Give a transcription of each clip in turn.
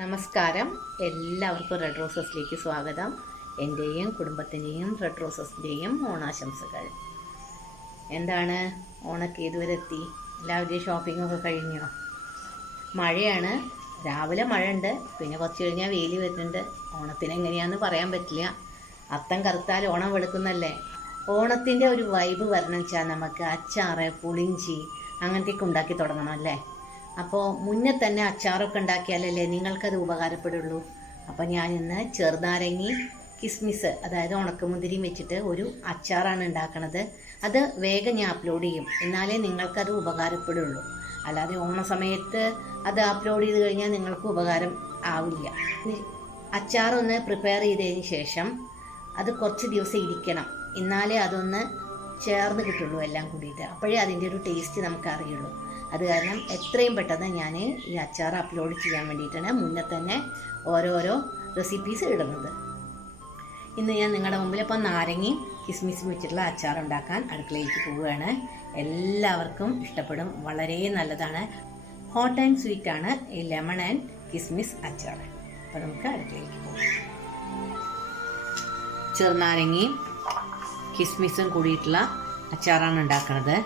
നമസ്കാരം. എല്ലാവർക്കും റെഡ് റോസസിലേക്ക് സ്വാഗതം. എൻ്റെയും കുടുംബത്തിൻ്റെയും റെഡ് റോസസിൻ്റെയും ഓണാശംസകൾ. എന്താണ്, ഓണൊക്കെ ഇതുവരെ എത്തി? എല്ലാവരുടെയും ഷോപ്പിങ്ങൊക്കെ കഴിഞ്ഞോ? മഴയാണ്, രാവിലെ മഴ ഉണ്ട്, പിന്നെ കുറച്ച് കഴിഞ്ഞാൽ വെയിൽ വരുന്നുണ്ട്. ഓണത്തിന് എങ്ങനെയാണെന്ന് പറയാൻ പറ്റില്ല. അത്തം കറുത്താൽ ഓണം വെളുക്കുന്നല്ലേ. ഓണത്തിൻ്റെ ഒരു വൈബ് വരണം വെച്ചാൽ നമുക്ക് അച്ചാറ്, പുളിഞ്ചി അങ്ങനത്തെയൊക്കെ ഉണ്ടാക്കി തുടങ്ങണം അല്ലേ. അപ്പോൾ മുന്നേ തന്നെ അച്ചാറൊക്കെ ഉണ്ടാക്കിയാലല്ലേ നിങ്ങൾക്കത് ഉപകാരപ്പെടുള്ളൂ. അപ്പോൾ ഞാൻ ഇന്ന് ചെറുനാരങ്ങി കിസ്മിസ്, അതായത് ഉണക്കമുന്തിരിയും വെച്ചിട്ട് ഒരു അച്ചാറാണ് ഉണ്ടാക്കണത്. അത് വേഗം ഞാൻ അപ്ലോഡ് ചെയ്യും, എന്നാലേ നിങ്ങൾക്കത് ഉപകാരപ്പെടുള്ളൂ. അല്ലാതെ ഓണ സമയത്ത് അത് അപ്ലോഡ് ചെയ്ത് കഴിഞ്ഞാൽ നിങ്ങൾക്ക് ഉപകാരം ആവില്ല. അച്ചാറൊന്ന് പ്രിപ്പയർ ചെയ്തതിന് ശേഷം അത് കുറച്ച് ദിവസം ഇരിക്കണം, എന്നാലേ അതൊന്ന് ചേർന്ന് കിട്ടുള്ളൂ എല്ലാം കൂടിയിട്ട്. അപ്പോഴേ അതിൻ്റെ ഒരു ടേസ്റ്റ് നമുക്ക് അറിയുള്ളൂ. അത് കാരണം എത്രയും പെട്ടെന്ന് ഞാൻ ഈ അച്ചാർ അപ്ലോഡ് ചെയ്യാൻ വേണ്ടിയിട്ടാണ് മുന്നേ തന്നെ ഓരോരോ റെസിപ്പീസ് ഇടുന്നത്. ഇന്ന് ഞാൻ നിങ്ങളുടെ മുമ്പിൽ ഇപ്പോൾ നാരങ്ങയും കിസ്മിസും വെച്ചിട്ടുള്ള അച്ചാർ ഉണ്ടാക്കാൻ അടുക്കളയിലേക്ക് പോവുകയാണ്. എല്ലാവർക്കും ഇഷ്ടപ്പെടും, വളരെ നല്ലതാണ്. ഹോട്ട് ആൻഡ് സ്വീറ്റ് ആണ് ഈ ലെമൺ ആൻഡ് കിസ്മിസ് അച്ചാർ. അപ്പോൾ നമുക്ക് അടുക്കളയിലേക്ക് പോകാം. ചെറുനാരങ്ങയും കിസ്മിസും കൂടിയിട്ടുള്ള അച്ചാറാണ് ഉണ്ടാക്കുന്നത്.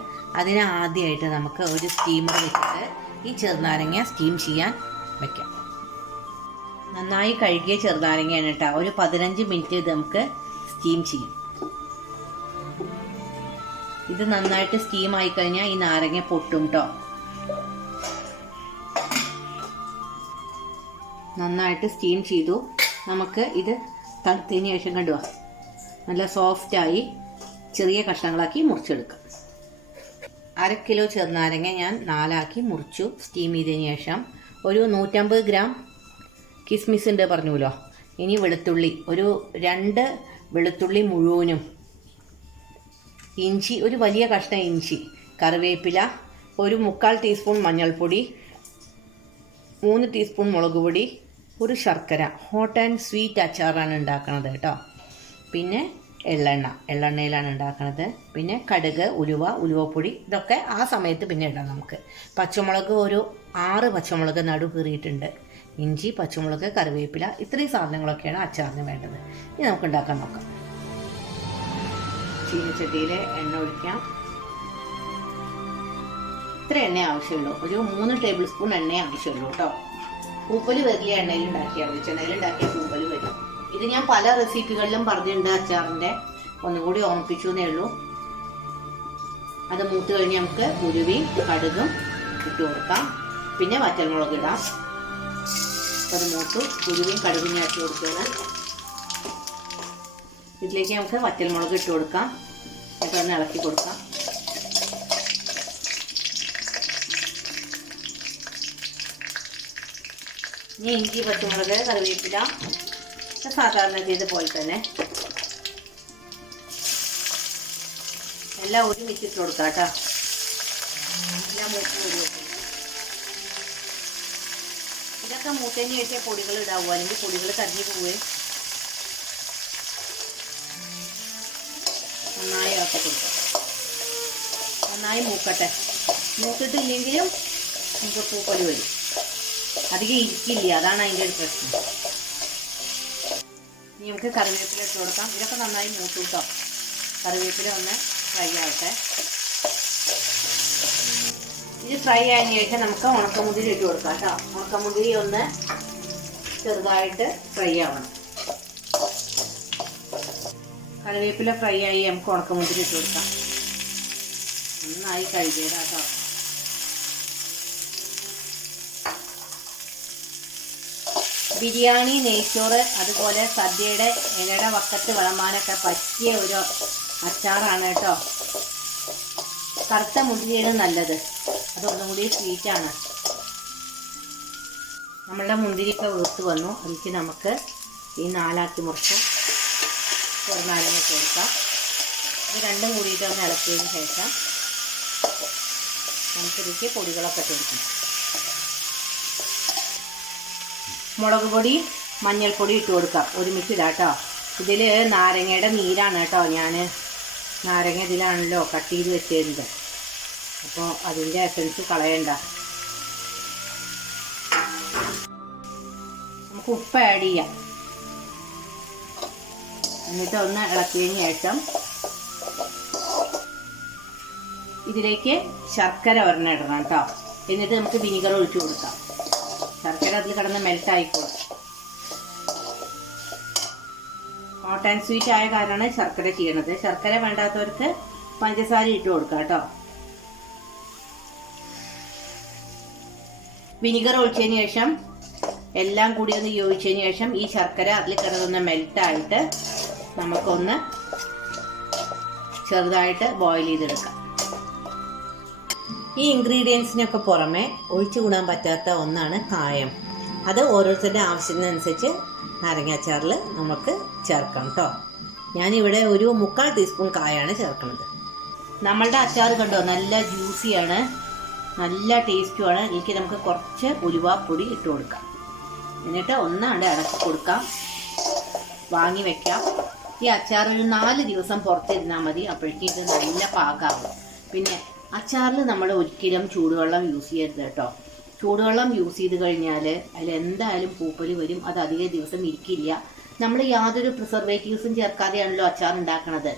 അതിന് ആദ്യമായിട്ട് നമുക്ക് ഒരു സ്റ്റീമർ വെച്ചിട്ട് ഈ ചെറുനാരങ്ങ സ്റ്റീം ചെയ്യാൻ വയ്ക്കാം. നന്നായി കഴുകിയ ചെറുനാരങ്ങയാണ് കേട്ടോ. ഒരു 15 മിനിറ്റ് ഇത് നമുക്ക് സ്റ്റീം ചെയ്യും. ഇത് നന്നായിട്ട് സ്റ്റീം ആയി കഴിഞ്ഞാൽ ഈ നാരങ്ങ പൊട്ടും കേട്ടോ. നന്നായിട്ട് സ്റ്റീം ചെയ്തു. നമുക്ക് ഇത് തണുത്തതിന് ശേഷം കണ്ടുവാ നല്ല സോഫ്റ്റായി ചെറിയ കഷ്ണങ്ങളാക്കി മുറിച്ചെടുക്കാം. 1/2 കിലോ ചെറുനാരങ്ങ ഞാൻ 4 മുറിച്ചു സ്റ്റീം ചെയ്തതിന് ശേഷം. ഒരു 150 ഗ്രാം കിസ്മിസ് ഉണ്ട് പറഞ്ഞുല്ലോ. ഇനി വെളുത്തുള്ളി, ഒരു 2 വെളുത്തുള്ളി മുഴുവനും, ഇഞ്ചി ഒരു വലിയ കഷ്ണം ഇഞ്ചി, കറിവേപ്പില, ഒരു 3/4 ടീസ്പൂൺ മഞ്ഞൾപ്പൊടി, 3 ടീസ്പൂൺ മുളക് പൊടി, ഒരു ശർക്കര. ഹോട്ട് ആൻഡ് സ്വീറ്റ് അച്ചാറാണ് ഉണ്ടാക്കുന്നത് കേട്ടോ. പിന്നെ എള്ളെണ്ണയിലാണ് ഉണ്ടാക്കുന്നത്. പിന്നെ കടുക്, ഉലുവപ്പൊടി, ഇതൊക്കെ ആ സമയത്ത് പിന്നെ ഇടാം നമുക്ക്. പച്ചമുളക് ഒരു 6 പച്ചമുളക് നടു കീറിയിട്ടുണ്ട്. ഇഞ്ചി, പച്ചമുളക്, കറിവേപ്പില, ഇത്രയും സാധനങ്ങളൊക്കെയാണ് അച്ചാറിന് വേണ്ടത്. ഇനി നമുക്ക് ഉണ്ടാക്കാൻ നോക്കാം. ചീനച്ചട്ടിയിൽ എണ്ണ ഒഴിക്കാം. ഇത്ര എണ്ണ ആവശ്യമുള്ളൂ. ഒരു 3 ടേബിൾ സ്പൂൺ എണ്ണ ആവശ്യമുള്ളൂ കേട്ടോ. പൂപ്പല് വരില്ല എണ്ണയിൽ ഉണ്ടാക്കിയാൽ. വെളിച്ചെണ്ണയിൽ ഉണ്ടാക്കിയ പൂപ്പല് വരും. ഇത് ഞാൻ പല റെസിപ്പികളിലും പറഞ്ഞിട്ടുണ്ട് അച്ചാറിൻ്റെ, ഒന്നുകൂടി ഓർമ്മിപ്പിച്ചു എന്നേ ഉള്ളൂ. അത് മൂത്ത് കഴിഞ്ഞ് നമുക്ക് ഉലുവയും കടുകും ഇട്ട് കൊടുക്കാം. പിന്നെ വറ്റൽമുളക് ഇടാം. അത് മൂത്തു ഉലുവയും കടുകും ഞാൻ ഇട്ട് കൊടുക്കുകയാണ്. ഇതിലേക്ക് നമുക്ക് വറ്റൽമുളക് ഇട്ട് കൊടുക്കാം. എന്നിട്ട് ഒന്ന് ഇളക്കി കൊടുക്കാം. ഇനി ഇഞ്ചി, പച്ചമുളക്, കറിവേപ്പില സാധാരണ ചെയ്ത പോലെ തന്നെ എല്ലാം ഒരുമിച്ചിട്ട് കൊടുക്കാം കേട്ടോ. എല്ലാം മൂത്ത് കൊടുക്കും. ഇതൊക്കെ മൂത്തതിന് ശേഷം പൊടികൾ ഇടാവൂ, അല്ലെങ്കിൽ പൊടികൾ കരിഞ്ഞു പോവുകയും. നന്നായി ഇളക്കി കൊടുക്കാം. നന്നായി മൂക്കട്ടെ. മൂത്തിട്ടില്ലെങ്കിലും നമുക്ക് പൂപ്പല് വരും. അധികം ഇരിക്കില്ല, അതാണ് അതിൻ്റെ ഒരു പ്രശ്നം. ഇനി നമുക്ക് കറിവേപ്പില ഇട്ട് കൊടുക്കാം. ഇതൊക്കെ നന്നായി മൂത്തു കേട്ടോ. കറിവേപ്പില ഒന്ന് ഫ്രൈ ആവട്ടെ. ഇത് ഫ്രൈ ആയതിനു ശേഷം നമുക്ക് ഉണക്കമുന്തിരി ഇട്ട് കൊടുക്കാം കേട്ടോ. ഉണക്കമുന്തിരി ഒന്ന് ചെറുതായിട്ട് ഫ്രൈ ആവണം. കറിവേപ്പില ഫ്രൈ ആയി നമുക്ക് ഉണക്കമുന്തിരി ഇട്ട് കൊടുക്കാം. നന്നായി കഴുകിയിടാം കേട്ടോ. ബിരിയാണി, നെയ്ച്ചോറ്, അതുപോലെ സദ്യയുടെ ഇലയുടെ വക്കത്ത് വിളമ്പാനൊക്കെ പറ്റിയ ഒരു അച്ചാറാണ് കേട്ടോ. കറുത്ത മുന്തിരിയാണ് നല്ലത്, അതൊന്നും കൂടി സ്വീറ്റാണ്. നമ്മളുടെ മുന്തിരിയൊക്കെ വീർത്ത് വന്നു. അതിലേക്ക് നമുക്ക് ഈ 4 മുറിച്ച് ചെറുനാരങ്ങ ഇട്ട് കൊടുക്കാം. ഇത് രണ്ടും കൂടിയിട്ട് ഒന്ന് ഇളക്കിയതിന് ശേഷം നമുക്കിതിലേക്ക് പൊടികളൊക്കെ ഇട്ട് കൊടുക്കാം. മുളക് പൊടി, മഞ്ഞൾപ്പൊടി ഇട്ട് കൊടുക്കാം. ഒരുമിച്ച് ഇടാം കേട്ടോ. ഇതിൽ നാരങ്ങയുടെ നീരാണ് കേട്ടോ. ഞാൻ നാരങ്ങ ഇതിലാണല്ലോ കട്ട് ചെയ്ത് വെച്ചിരുന്നത്. അപ്പോൾ അതിൻ്റെ എസൻസ് കളയണ്ട. നമുക്ക് ഉപ്പ് ആഡ് ചെയ്യാം. എന്നിട്ട് ഒന്ന് ഇളക്കിയതിന് ശേഷം ഇതിലേക്ക് ശർക്കര ഒരെണ്ണം ഇടണം കേട്ടോ. എന്നിട്ട് നമുക്ക് വിനീഗർ ഒഴിച്ചു കൊടുക്കാം. ശർക്കര അതിൽ കിടന്ന് മെൽറ്റ് ആയിക്കോളും. ഹോട്ട് ആൻഡ് സ്വീറ്റ് ആയ കാരണമാണ് ശർക്കര ചെയ്യണത്. ശർക്കര വേണ്ടാത്തവർക്ക് പഞ്ചസാര ഇട്ട് കൊടുക്കാം കേട്ടോ. വിനീഗർ ഒഴിച്ചതിന് ശേഷം എല്ലാം കൂടി ഒന്ന് യോജിച്ചതിന് ശേഷം ഈ ശർക്കര അതിൽ കിടന്നൊന്ന് മെൽറ്റായിട്ട് നമുക്കൊന്ന് ചെറുതായിട്ട് ബോയിൽ ചെയ്തെടുക്കാം. ഈ ഇൻഗ്രീഡിയൻസിനൊക്കെ പുറമെ ഒഴിച്ചുകൂടാൻ പറ്റാത്ത ഒന്നാണ് കായം. അത് ഓരോരുത്തരുടെ ആവശ്യത്തിനനുസരിച്ച് നാരങ്ങാച്ചാറിൽ നമുക്ക് ചേർക്കാം കേട്ടോ. ഞാനിവിടെ ഒരു 3/4 ടീസ്പൂൺ കായാണ് ചേർക്കുന്നത്. നമ്മളുടെ അച്ചാർ കണ്ടോ, നല്ല ജ്യൂസിയാണ്, നല്ല ടേസ്റ്റുമാണ്. ഇതിലേക്ക് നമുക്ക് കുറച്ച് ഉലുവാപ്പൊടി ഇട്ട് കൊടുക്കാം. എന്നിട്ട് ഒന്നാണ്ട് ഇളക്കി കൊടുക്കാം, വാങ്ങി വെക്കാം. ഈ അച്ചാർ ഒരു 4 ദിവസം പുറത്തിരുന്നാൽ മതി. അപ്പോഴേക്കും ഇത് നല്ല പാകമാകും. പിന്നെ അച്ചാറിൽ നമ്മൾ ഒരിക്കലും ചൂടുവെള്ളം യൂസ് ചെയ്യരുത് കേട്ടോ. ചൂടുവെള്ളം യൂസ് ചെയ്ത് കഴിഞ്ഞാൽ അതിൽ എന്തായാലും പൂപ്പൽ വരും. അത് അധിക ദിവസം ഇരിക്കില്ല. നമ്മൾ യാതൊരു പ്രിസർവേറ്റീവ്സും ചേർക്കാതെയാണല്ലോ അച്ചാർ ഉണ്ടാക്കണത്.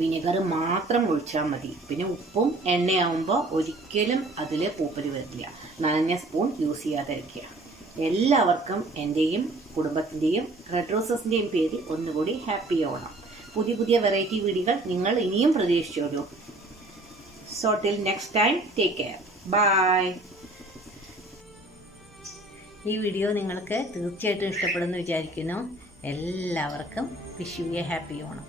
വിനെഗർ മാത്രം ഒഴിച്ചാൽ മതി. പിന്നെ ഉപ്പും എണ്ണയാവുമ്പോൾ ഒരിക്കലും അതിൽ പൂപ്പൽ വരില്ല. നനഞ്ഞ സ്പൂൺ യൂസ് ചെയ്യാതിരിക്കുക. എല്ലാവർക്കും എൻ്റെയും കുടുംബത്തിൻ്റെയും റെഡ് റോസസിൻ്റെയും പേരിൽ ഒന്നുകൂടി ഹാപ്പി ഓണം. പുതിയ പുതിയ വെറൈറ്റി വീഡിയോകൾ നിങ്ങൾ ഇനിയും പ്രതീക്ഷിച്ചോളൂ. So till next time, take care. Bye. ഈ വീഡിയോ നിങ്ങൾക്ക് തീർച്ചയായിട്ടും ഇഷ്ടപ്പെടുമെന്ന് വിചാരിക്കുന്നു. എല്ലാവർക്കും wish you A happy Onam.